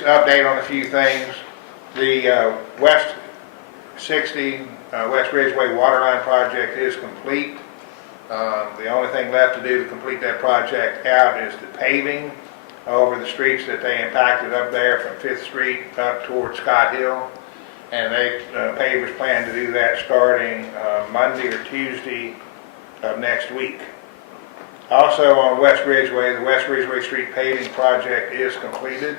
just an update on a few things. The West 60 West Ridgeway waterline project is complete. The only thing left to do to complete that project out is the paving over the streets that they impacted up there from 5th Street up towards Scott Hill. And they pavers plan to do that starting Monday or Tuesday of next week. Also on West Ridgeway, the West Ridgeway Street paving project is completed.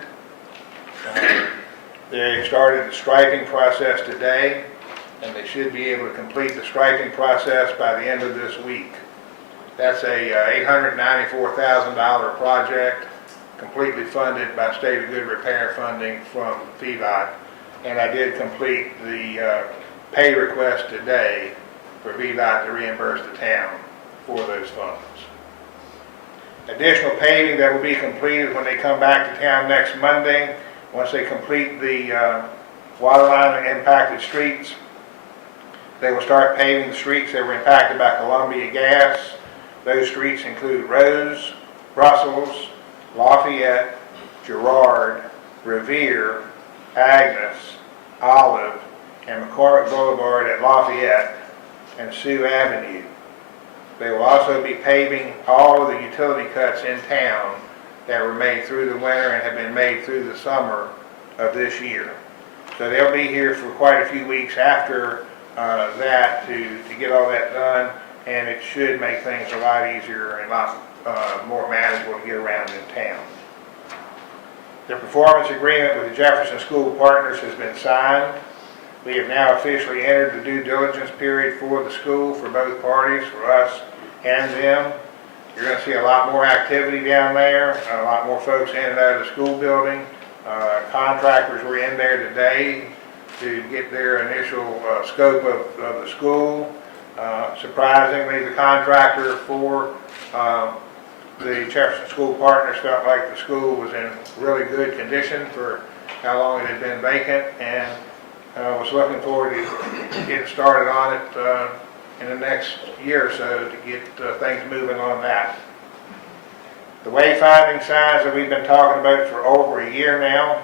They started the striping process today, and they should be able to complete the striping process by the end of this week. That's a $894,000 project, completely funded by State of Good Repair funding from VDOT. And I did complete the pay request today for VDOT to reimburse the town for those funds. Additional paving that will be completed when they come back to town next Monday, once they complete the waterline impacted streets. They will start paving the streets that were impacted by Columbia gas. Those streets include Rose, Brussels, Lafayette, Girard, Revere, Agnes, Olive, and McCormick Boulevard at Lafayette and Sioux Avenue. They will also be paving all of the utility cuts in town that were made through the winter and have been made through the summer of this year. So they'll be here for quite a few weeks after that to get all that done, and it should make things a lot easier and a lot more manageable to get around in town. The performance agreement with the Jefferson School Partners has been signed. We have now officially entered the due diligence period for the school for both parties, for us and them. You're going to see a lot more activity down there, a lot more folks in and out of the school building. Contractors were in there today to get their initial scope of the school. Surprisingly, the contractor for the Jefferson School Partners felt like the school was in really good condition for how long it had been vacant, and was looking forward to getting started on it in the next year or so to get things moving on that. The wayfinding signs that we've been talking about for over a year now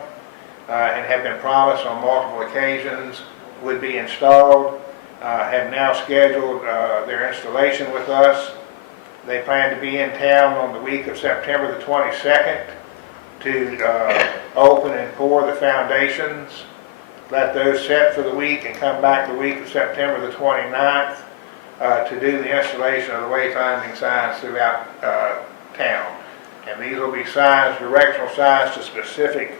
and have been promised on multiple occasions would be installed, have now scheduled their installation with us. They plan to be in town on the week of September the 22nd to open and pour the foundations, let those set for the week, and come back the week of September the 29th to do the installation of the wayfinding signs throughout town. And these will be signs, directional signs to specific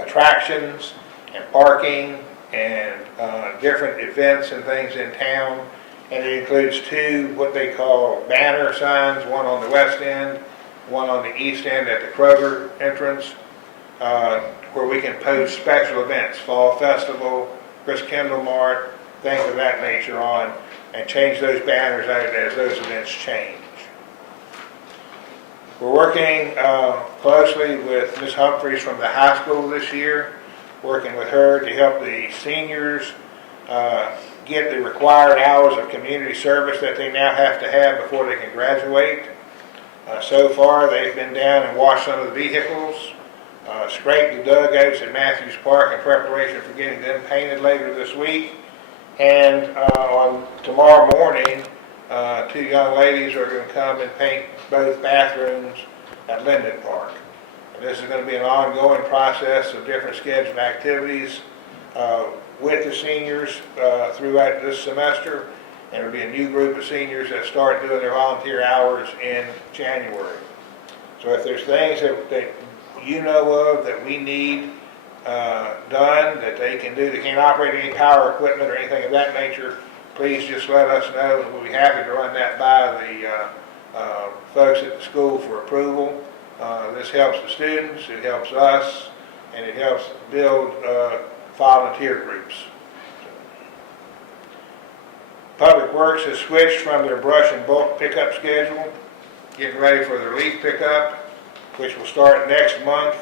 attractions and parking and different events and things in town. And it includes two what they call banner signs, one on the west end, one on the east end at the Kroger entrance, where we can post special events, Fall Festival, Chris Kendall Mart, things of that nature on, and change those banners out as those events change. We're working closely with Ms. Humphreys from the high school this year, working with her to help the seniors get the required hours of community service that they now have to have before they can graduate. So far, they've been down and washed some of the vehicles, scraped the dugouts at Matthews Park in preparation for getting them painted later this week. And on tomorrow morning, two young ladies are going to come and paint both bathrooms at Linden Park. And this is going to be an ongoing process of different scheduled activities with the seniors throughout this semester, and it'll be a new group of seniors that start doing their volunteer hours in January. So if there's things that you know of that we need done that they can do, they can't operate any power equipment or anything of that nature, please just let us know, and we'll be happy to run that by the folks at the school for approval. This helps the students, it helps us, and it helps build volunteer groups. Public Works has switched from their brush and bulk pickup schedule, getting ready for their leaf pickup, which will start next month,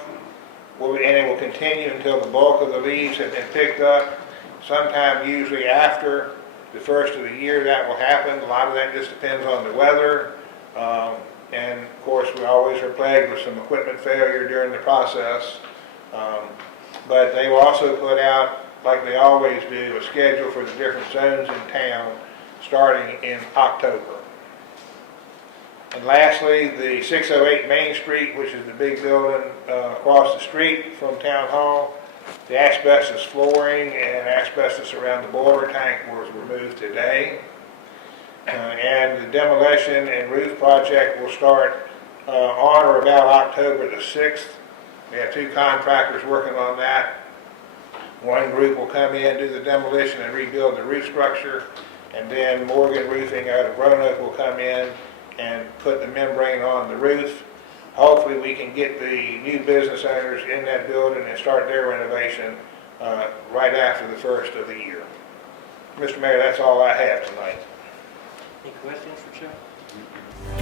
and it will continue until the bulk of the leaves have been picked up. Sometime usually after the first of the year that will happen. A lot of that just depends on the weather, and of course we always are plagued with some equipment failure during the process. But they will also put out, like they always do, a schedule for the different zones in town starting in October. And lastly, the 608 Main Street, which is the big building across the street from Town Hall, the asbestos flooring and asbestos around the boiler tank was removed today. And the demolition and roof project will start on or about October the 6th. We have 2 contractors working on that. One group will come in, do the demolition and rebuild the roof structure, and then Morgan Roofing out of Roanoke will come in and put the membrane on the roof. Hopefully we can get the new business owners in that building and start their renovation right after the first of the year. Mr. Mayor, that's all I have tonight. Any questions for Chuck?